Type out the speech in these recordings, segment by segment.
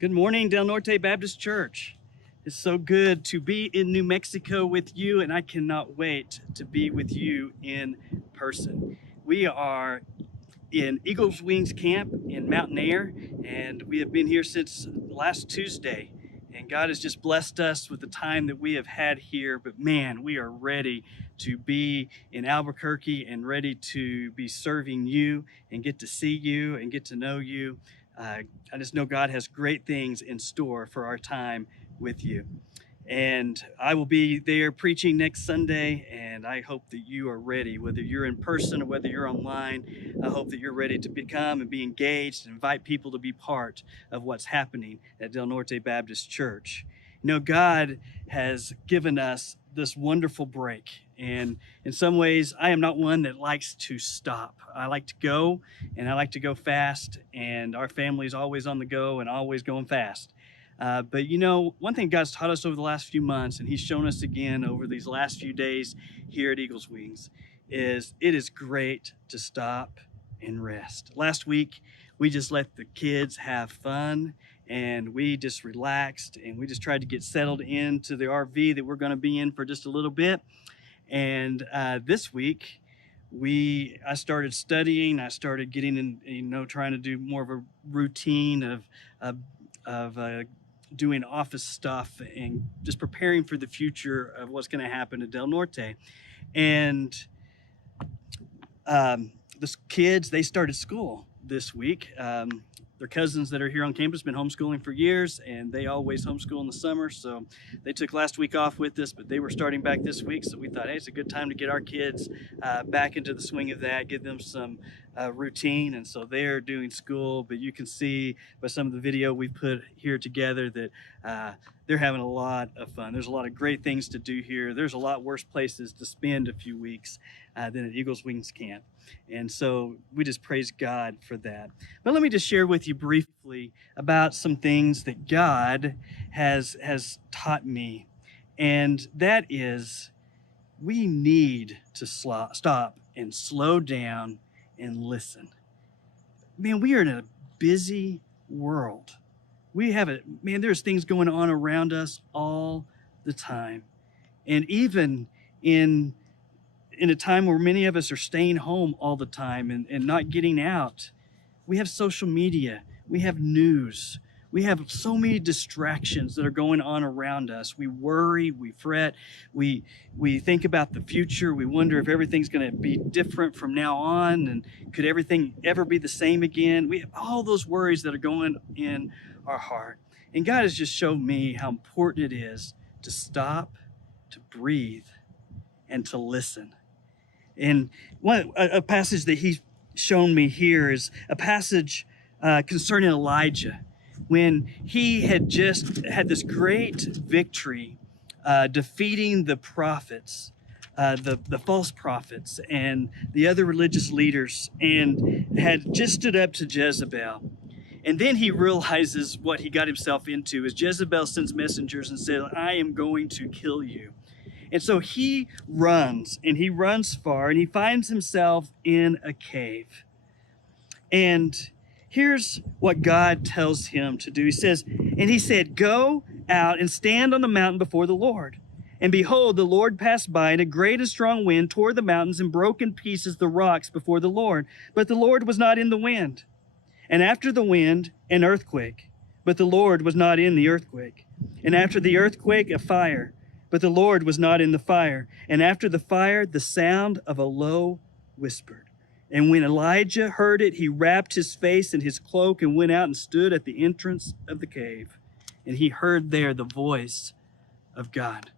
Good morning, Del Norte Baptist Church. It's so good to be in New Mexico with you, and I cannot wait to be with you in person. We are in Eagles Wings Camp in Mountain Air, and we have been here since last Tuesday. And God has just blessed us with the time that we have had here. But man, we are ready to be in Albuquerque and ready to be serving you and get to see you and get to know you. I just know God has great things in store for our time with you. And I will be there preaching next Sunday, and I hope that you are ready, whether you're in person or whether you're online. I hope that you're ready to become and be engaged and invite people to be part of what's happening at Del Norte Baptist Church. You know, God has given us this wonderful break, and in some ways, I am not one that likes to stop. I like to go, and I like to go fast, and our family is always on the go and always going fast. But you know, one thing God's taught us over the last few months, and He's shown us again over these last few days here at Eagles Wings, is it is great to stop and rest. Last week, we just let the kids have fun, and we just relaxed, and we just tried to get settled into the RV that we're going to be in for just a little bit. And this week, I started studying. I started getting in, trying to do more of a routine of doing office stuff and just preparing for the future of what's going to happen at Del Norte. And the kids, they started school this week. Their cousins that are here on campus been homeschooling for years, and they always homeschool in the summer. So they took last week off with us, but they were starting back this week. So we thought, hey, it's a good time to get our kids back into the swing of that, give them some routine. And so they're doing school, but you can see by some of the video we put here together that they're having a lot of fun. There's a lot of great things to do here. There's a lot worse places to spend a few weeks than at Eagles Wings Camp. And so we just praise God for that. But let me just share with you briefly about some things that God has taught me. And that is, we need to stop and slow down and listen. Man, we are in a busy world. There's things going on around us all the time. And even in a time where many of us are staying home all the time and not getting out, we have social media, we have news, we have so many distractions that are going on around us. We worry, we fret, we think about the future. We wonder if everything's going to be different from now on, and could everything ever be the same again? We have all those worries that are going in our heart. And God has just shown me how important it is to stop, to breathe, and to listen. And a passage that He's shown me here is a passage concerning Elijah, when he had just had this great victory defeating the prophets, the false prophets and the other religious leaders, and had just stood up to Jezebel. And then he realizes what he got himself into as Jezebel sends messengers and said, I am going to kill you. And so he runs, and he runs far, and he finds himself in a cave. And here's what God tells him to do. He said, go out and stand on the mountain before the Lord. And behold, the Lord passed by, and a great and strong wind tore the mountains and broke in pieces the rocks before the Lord. But the Lord was not in the wind. And after the wind, an earthquake. But the Lord was not in the earthquake. And after the earthquake, a fire. But the Lord was not in the fire. And after the fire, the sound of a low whisper. And when Elijah heard it, he wrapped his face in his cloak and went out and stood at the entrance of the cave. And he heard there the voice of God.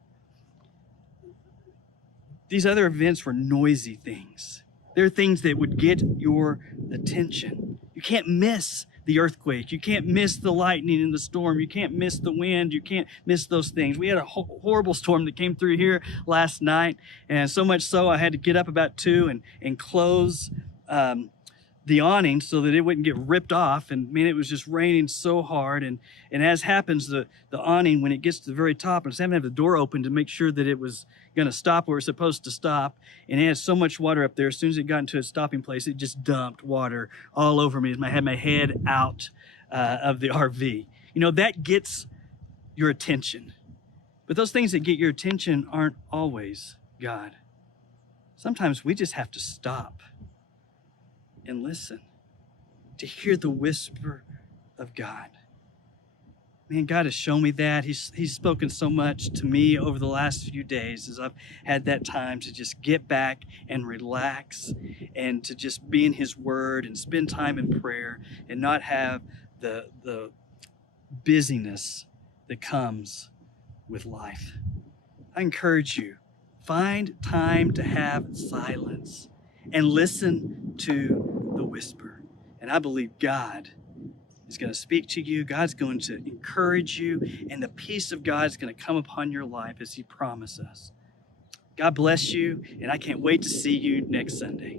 These other events were noisy things. They're things that would get your attention. You can't miss the earthquake. You can't miss the lightning and the storm. You can't miss the wind. You can't miss those things. We had a horrible storm that came through here last night, and so much so I had to get up about 2 and close the awning so that it wouldn't get ripped off. And man, it was just raining so hard. And as happens, the awning, when it gets to the very top, I was having to have the door open to make sure that it was going to stop where it was supposed to stop. And it had so much water up there. As soon as it got into its stopping place, it just dumped water all over me as I had my head out of the RV. That gets your attention. But those things that get your attention aren't always God. Sometimes we just have to stop and listen to hear the whisper of God. Man, God has shown me that. He's spoken so much to me over the last few days as I've had that time to just get back and relax and to just be in His Word and spend time in prayer and not have the busyness that comes with life. I encourage you, find time to have silence and listen to the whisper. And I believe God is going to speak to you. God's going to encourage you, and the peace of God is going to come upon your life as He promised us. God bless you, and I can't wait to see you next Sunday.